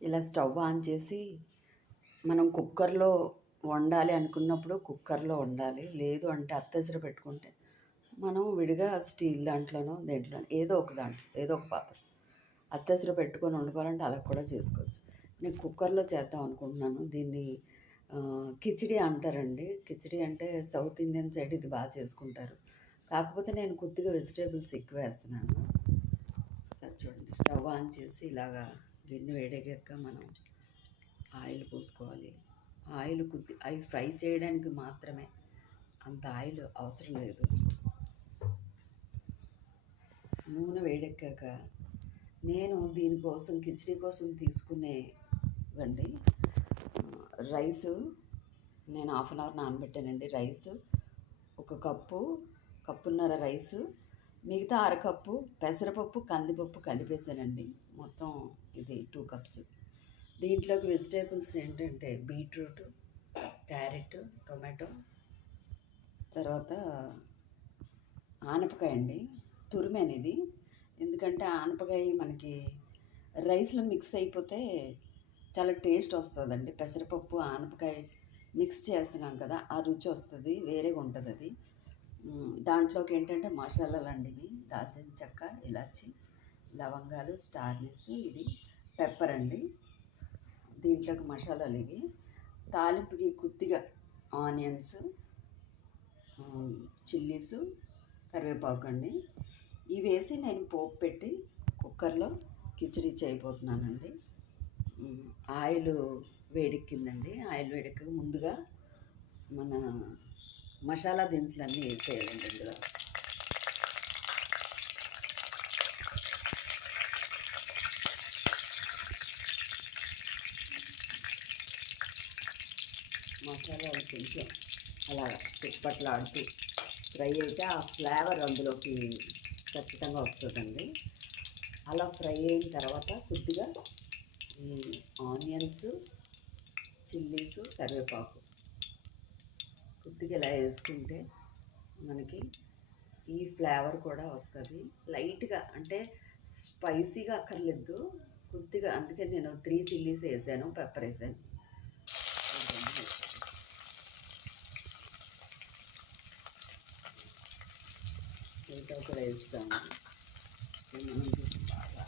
ఇలా stove on చేసి మనం కుక్కర్లో వండాలి అనుకున్నప్పుడు కుక్కర్లో వండాలి. లేదు అంటే అత్తెసరు పెట్టుకుంటే మనం విడిగా స్టీల్ దాంట్లోనో దేంట్లోనో ఏదో ఒక దాంట్లో ఏదో ఒక పాత్ర అత్తెసరు పెట్టుకొని వండుకోవాలంటే అలా కూడా చేసుకోవచ్చు. నేను కుక్కర్లో చేద్దాం అనుకుంటున్నాను. దీన్ని కిచిడి అంటారండి. కిచిడి అంటే సౌత్ ఇండియన్ సైడ్ ఇది బాగా చేసుకుంటారు. కాకపోతే నేను కొద్దిగా వెజిటేబుల్స్ ఎక్కువ వేస్తున్నాను. సరే చూడండి, స్టవ్ ఆన్ చేసి ఇలాగా గిన్నె వేడెక్కాక మనం ఆయిల్ పోసుకోవాలి. ఆయిల్ అవి ఫ్రై చేయడానికి మాత్రమే, అంత ఆయిల్ అవసరం లేదు. నూనె వేడెక్కాక నేను దీనికోసం కిచిడి కోసం తీసుకునేవండి రైసు. నేను హాఫ్ అన్ అవర్ నానబెట్టానండి రైసు. ఒక కప్పున్నర రైసు, మిగతా అరకప్పు పెసరపప్పు కందిపప్పు కలిపేసానండి. మొత్తం ఇది 2 కప్స్. దీంట్లోకి వెజిటేబుల్స్ ఏంటంటే బీట్రూట్, క్యారెట్, టొమాటో, తర్వాత ఆనపకాయ అండి. తురిమాను ఇది, ఎందుకంటే ఆనపకాయ మనకి రైస్లో మిక్స్ అయిపోతే చాలా టేస్ట్ వస్తుందండి. పెసరపప్పు ఆనపకాయ మిక్స్ చేస్తున్నాం కదా, ఆ రుచి వస్తుంది, వేరేగా ఉంటుంది అది. దాంట్లోకి ఏంటంటే మసాలాలు అండి ఇవి: దాల్చిన చెక్క, ఇలాచి, లవంగాలు, స్టార్నిస్, ఇది పెప్పర్ అండి. దీంట్లోకి మసాలాలు ఇవి. తాలింపుకి కొద్దిగా ఆనియన్స్, చిల్లీసు, కరివేపాకు అండి. ఇవి వేసి నేను పోపు పెట్టి కుక్కర్లో కిచిడి చేయబోతున్నానండి. ఆయిల్ వేడెక్కిందండి. ఆయిల్ వేడెక్కక ముందుగా మన మసాలా దినుసులన్నీ వేసేయాలండి ఇందులో. మసాలాలు కొంచెం అలా తిప్పట్లాడుతూ ఫ్రై అయితే ఆ ఫ్లేవర్ అందులోకి ఖచ్చితంగా వస్తుందండి. అలా ఫ్రై అయిన తర్వాత కొద్దిగా ఈ ఆనియన్స్, చిల్లీసు, కరివేపాకు కొద్దిగా ఇలా వేసుకుంటే మనకి ఈ ఫ్లేవర్ కూడా వస్తుంది. లైట్గా అంటే స్పైసీగా అక్కర్లేదు, కొద్దిగా. అందుకే నేను 3 చిల్లీస్ వేసాను, పెప్పర్ వేసాను. ఇంకా కూడా వేస్తాను బాగా.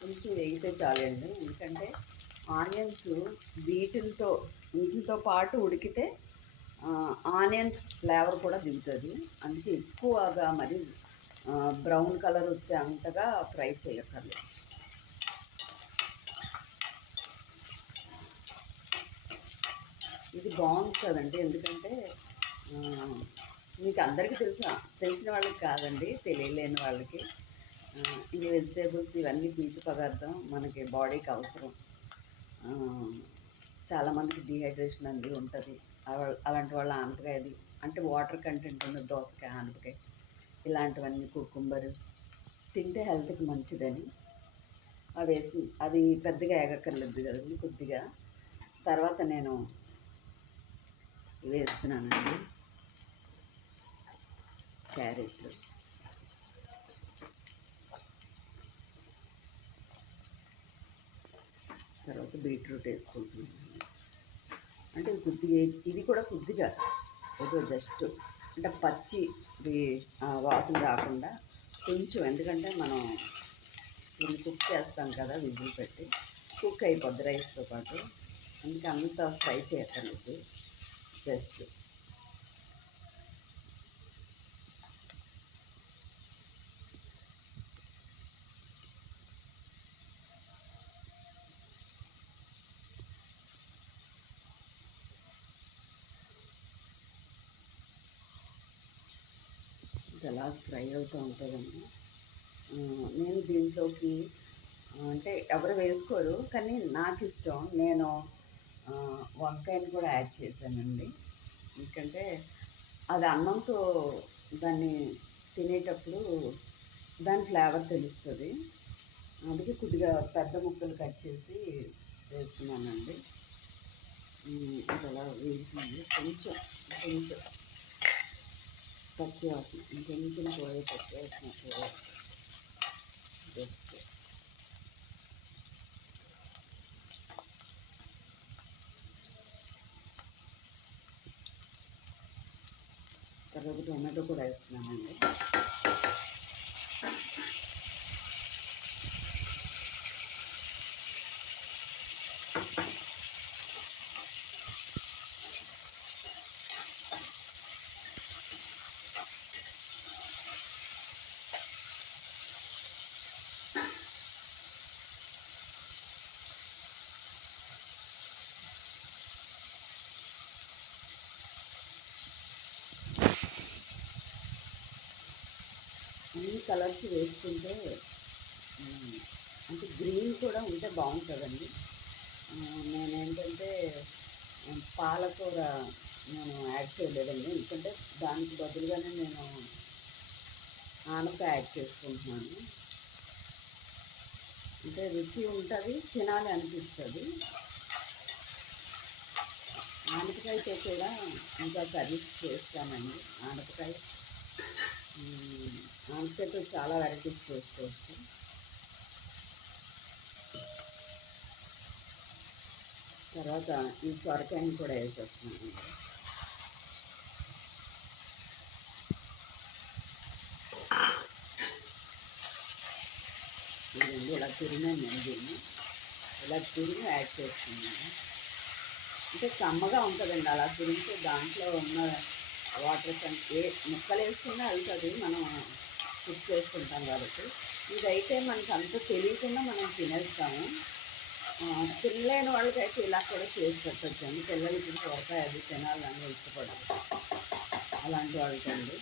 కొంచెం వేగితే చాలండి, ఎందుకంటే ఆనియన్స్ వీటితో పాటు ఉడికితే ఆనియన్స్ ఫ్లేవర్ కూడా దిగుతుంది. అందుకే ఎక్కువగా మరి బ్రౌన్ కలర్ వచ్చే అంతగా ఫ్రై చేయక్కర్లేదు. ఇది బాగుంటుందండి, ఎందుకంటే మీకు అందరికీ తెలిసిన వాళ్ళకి కాదండి, తెలియలేని వాళ్ళకి. ఈ వెజిటేబుల్స్ ఇవన్నీ పీచు పదార్థం మనకి బాడీకి అవసరం. చాలామందికి డీహైడ్రేషన్ అనేది ఉంటుంది. అలాంటి వాళ్ళ ఆనపకాయది అంటే వాటర్ కంటెంట్ ఉన్న దోసకాయ, ఆనపకాయ ఇలాంటివన్నీ, కుకుంబర్ తింటే హెల్త్కి మంచిదని అవి వేసి, అది పెద్దగా ఎగక్కర్లేదు కదండి. కొద్దిగా తర్వాత నేను వేస్తున్నానండి క్యారెట్, తర్వాత బీట్రూట్ వేసుకుంటున్నాను. అంటే కొద్దిగా ఇది కూడా కొద్దిగా ఏదో జస్ట్ అంటే పచ్చి వాసన రాకుండా కొంచెం, ఎందుకంటే మనం దీన్ని కుక్ చేస్తాం కదా, విజిల్ పెట్టి కుక్ అయిపోద్ది రైస్తో పాటు. అందుకే అంత ఫ్రై చేయక్కర్లేదు, జస్ట్. అలా ఫ్రై అవుతూ ఉంటుందండి. నేను దీంట్లోకి అంటే ఎవరు వేసుకోరు, కానీ నాకు ఇష్టం. నేను వంకాయని కూడా యాడ్ చేశానండి, ఎందుకంటే అది అన్నంతో దాన్ని తినేటప్పుడు దాని ఫ్లేవర్ తెలుస్తుంది. అందుకే కొద్దిగా పెద్ద ముక్కలు కట్ చేసి వేస్తున్నానండి. ఇది అలా వేసింది కొంచెం కొంచెం పచ్చి వాసన ఇంకొంచెం పోయే పచ్చి వాసన పోయే జస్ట్ తర్వాత టొమాటో కూడా వేస్తున్నానండి. అన్ని కలర్స్ వేసుకుంటే అంటే గ్రీన్ కూడా ఉంటే బాగుంటుందండి. నేనేంటంటే పాలకూర నేను యాడ్ చేయలేదండి, ఎందుకంటే దానికి బదులుగానే నేను ఆనపకాయ యాడ్ చేసుకుంటున్నాను. అంటే రుచి ఉంటుంది, తినాలి అనిపిస్తుంది. ఆనపకాయతో కూడా ఇంకా కర్రీస్ చేస్తానండి. ఆనపకాయతో చాలా వెరైటీస్ చేసుకోవచ్చు. తర్వాత ఈ సొరకాయని కూడా వేసేస్తున్నాను. ఇదండి ఇలా తురిమాను, దీన్ని ఇలా తురిమి యాడ్ చేస్తున్నాను. అంటే కమ్మగా ఉంటుందండి అలా తురిమితే, దాంట్లో ఉన్న వాటర్ కంటే ముక్కలు వేసుకున్నా వెళ్తుంది, మనం కుక్ చేసుకుంటాం కాబట్టి. ఇదైతే మనకు అంత తెలియకుండా మనం తినేస్తాము. తినలేని వాళ్ళకైతే ఇలా కూడా చేసి పెట్టచ్చండి. పిల్లలకి సొరకాయ అది తినాలని ఇష్టపడదు, అలాంటి వాళ్ళకండి.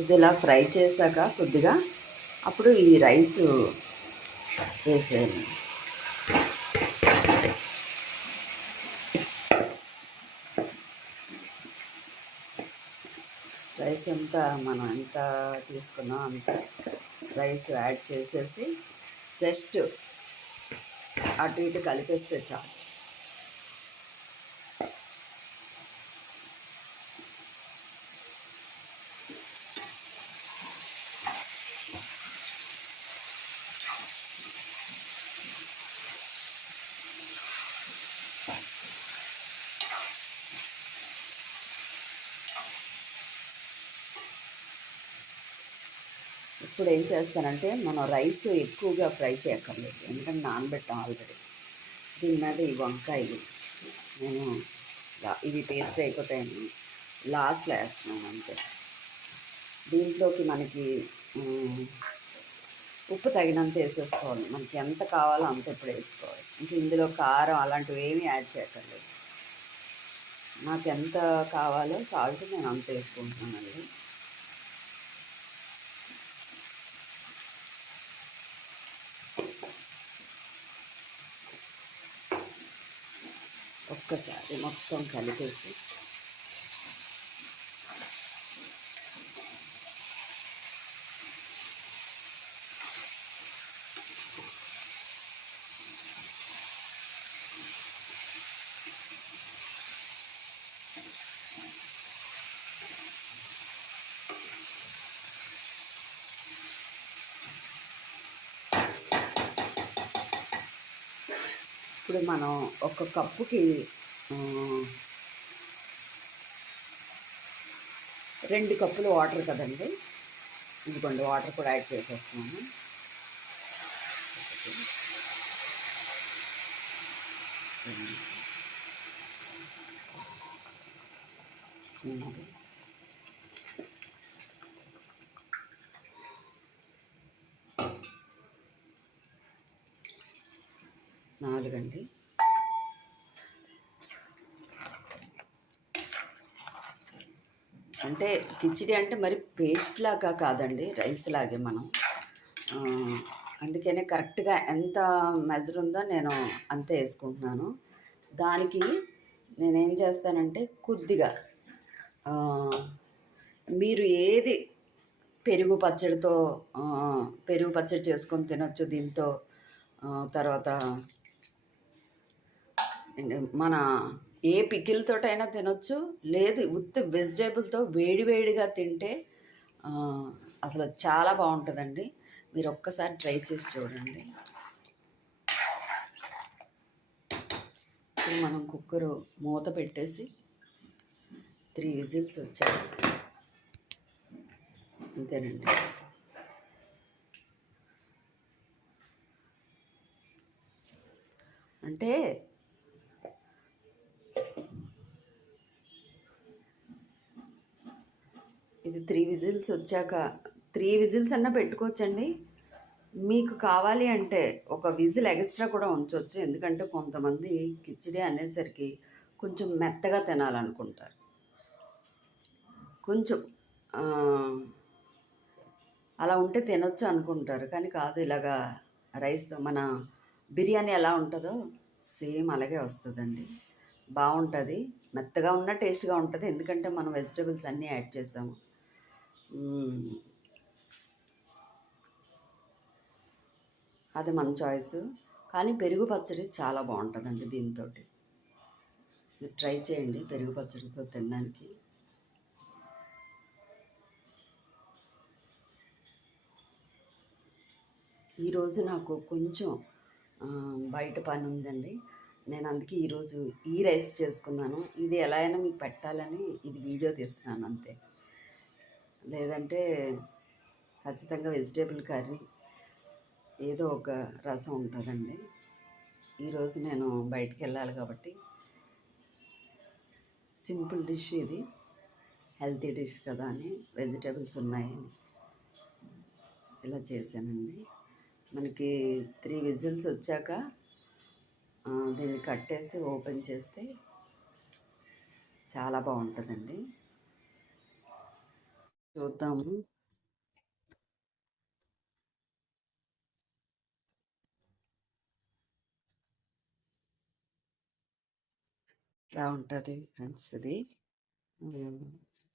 ఇది ఇలా ఫ్రై చేశాక కొద్దిగా అప్పుడు ఈ రైస్ వేసేయాలి. రైస్ అంతా మనం ఎంత తీసుకున్నాం అంత రైస్ యాడ్ చేసేసి జస్ట్ అటు ఇటు కలిపేస్తే చాలు. ఇప్పుడు ఏం చేస్తానంటే, మనం రైస్ ఎక్కువగా ఫ్రై చేయక్కర్లేదు, ఎందుకంటే నానబెట్టాం ఆల్రెడీ. దీని మీద ఈ వంకాయలు నేను ఇవి పేస్ట్ అయిపోతాయని లాస్ట్లో వేస్తున్నాను అంతే. దీంట్లోకి మనకి ఉప్పు తగినంత వేసేసుకోవాలి, మనకి ఎంత కావాలో అంత ఇప్పుడు వేసుకోవాలి. ఇంక ఇందులో కారం అలాంటివి ఏమీ యాడ్ చేయక్కర్లేదు. నాకు ఎంత కావాలో సాల్ట్ నేను అంత వేసుకుంటున్నానండి. ఒక్కసారి మొత్తం కలిపేసి ఇప్పుడు మనం ఒక కప్పుకి 2 కప్పులు వాటర్ కదండి. ఇదిగోండి వాటర్ కూడా యాడ్ చేసేస్తున్నాను. నాలుగండి. అంటే కిచిడి అంటే మరి పేస్ట్ లాగా కాదండి, రైస్ లాగే మనం. అందుకనే కరెక్ట్గా ఎంత మెజర్ ఉందో నేను అంతే వేసుకుంటున్నాను. దానికి నేనేం చేస్తానంటే కొద్దిగా మీరు ఏది పెరుగు పచ్చడితో పెరుగు పచ్చడి చేసుకొని తినొచ్చు దీంతో. తర్వాత మన ఏ పికిల్తోటైనా తినొచ్చు, లేదు ఉత్తి వెజిటేబుల్తో వేడివేడిగా తింటే అసలు చాలా బాగుంటుందండి. మీరు ఒక్కసారి ట్రై చేసి చూడండి. ఇప్పుడు మనం కుక్కరు మూత పెట్టేసి 3 విజిల్స్ వచ్చాయి, అంతేనండి. అంటే ఇది 3 విజిల్స్ వచ్చాక 3 విజిల్స్ అన్నా పెట్టుకోవచ్చండి. మీకు కావాలి అంటే ఒక విజిల్ ఎక్స్ట్రా కూడా ఉంచవచ్చు. ఎందుకంటే కొంతమంది కిచిడి అనేసరికి కొంచెం మెత్తగా తినాలనుకుంటారు, కొంచెం అలా ఉంటే తినొచ్చు అనుకుంటారు. కానీ కాదు, ఇలాగా రైస్తో మన బిర్యానీ ఎలా ఉంటుందో సేమ్ అలాగే వస్తుందండి. బాగుంటుంది, మెత్తగా ఉన్న టేస్ట్గా ఉంటుంది. ఎందుకంటే మనం వెజిటేబుల్స్ అన్నీ యాడ్ చేసాము. అది మన చాయిస్. కానీ పెరుగు పచ్చడి చాలా బాగుంటుందండి దీంతో. మీరు ట్రై చేయండి పెరుగు పచ్చడితో తినడానికి. ఈరోజు నాకు కొంచెం బయట పని ఉందండి, నేను అందుకే ఈరోజు ఈ రైస్ చేసుకున్నాను. ఇది ఎలా అయినా మీకు పెట్టాలని ఇది వీడియో తీస్తున్నాను అంతే. లేదంటే ఖచ్చితంగా వెజిటేబుల్ కర్రీ ఏదో ఒక రసం ఉంటుందండి. ఈరోజు నేను బయటికి వెళ్ళాలి కాబట్టి సింపుల్ డిష్ ఇది, హెల్తీ డిష్ కదా అని వెజిటేబుల్స్ ఉన్నాయని ఇలా చేశానండి. మనకి 3 విజిల్స్ వచ్చాక దీన్ని కట్టేసి ఓపెన్ చేస్తే చాలా బాగుంటుందండి. చూద్దాము. ఇలా ఉంటుంది ఫ్రెండ్స్ ఇది.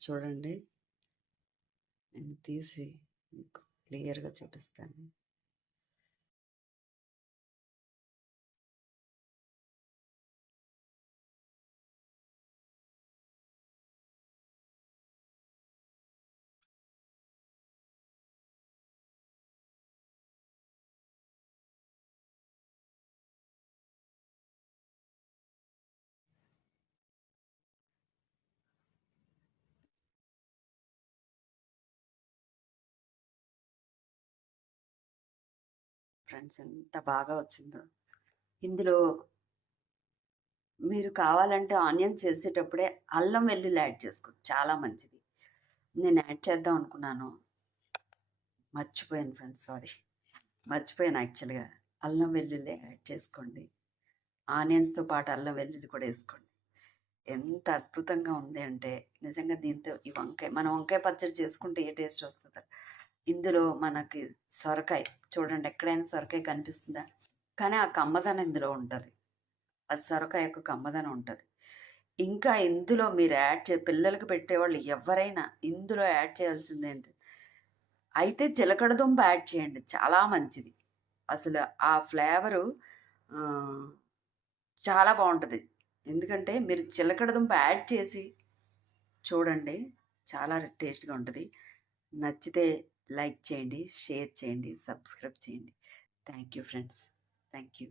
చూడండి, నేను తీసి మీకు క్లియర్గా చూపిస్తాను. ఫ్రెండ్స్ ఎంత బాగా వచ్చిందో. ఇందులో మీరు కావాలంటే ఆనియన్స్ చేసేటప్పుడే అల్లం వెల్లుల్లి యాడ్ చేసుకోవచ్చు, చాలా మంచిది. నేను యాడ్ చేద్దాం అనుకున్నాను, మర్చిపోయాను ఫ్రెండ్స్, సారీ, మర్చిపోయాను. యాక్చువల్గా అల్లం వెల్లుల్లి యాడ్ చేసుకోండి, ఆనియన్స్తో పాటు అల్లం వెల్లుల్లి కూడా వేసుకోండి. ఎంత అద్భుతంగా ఉంది అంటే నిజంగా దీంతో ఈ వంకాయ, మనం వంకాయ పచ్చడి చేసుకుంటే ఏ టేస్ట్ వస్తుందో ఇందులో మనకి సొరకాయ చూడండి, ఎక్కడైనా సొరకాయ కనిపిస్తుందా? కానీ ఆ కమ్మదనం ఇందులో ఉంటుంది, ఆ సొరకాయ యొక్క కమ్మదనం ఉంటుంది. ఇంకా ఇందులో మీరు పిల్లలకి పెట్టేవాళ్ళు ఎవరైనా ఇందులో యాడ్ చేయాల్సింది ఏంటి అయితే చిలకడ దుంప యాడ్ చేయండి, చాలా మంచిది. అసలు ఆ ఫ్లేవరు చాలా బాగుంటుంది. ఎందుకంటే మీరు చిలకడ దుంప యాడ్ చేసి చూడండి, చాలా టేస్ట్గా ఉంటుంది. నచ్చితే లైక్ చేయండి, షేర్ చేయండి, సబ్స్క్రైబ్ చేయండి. Thank you friends, thank you.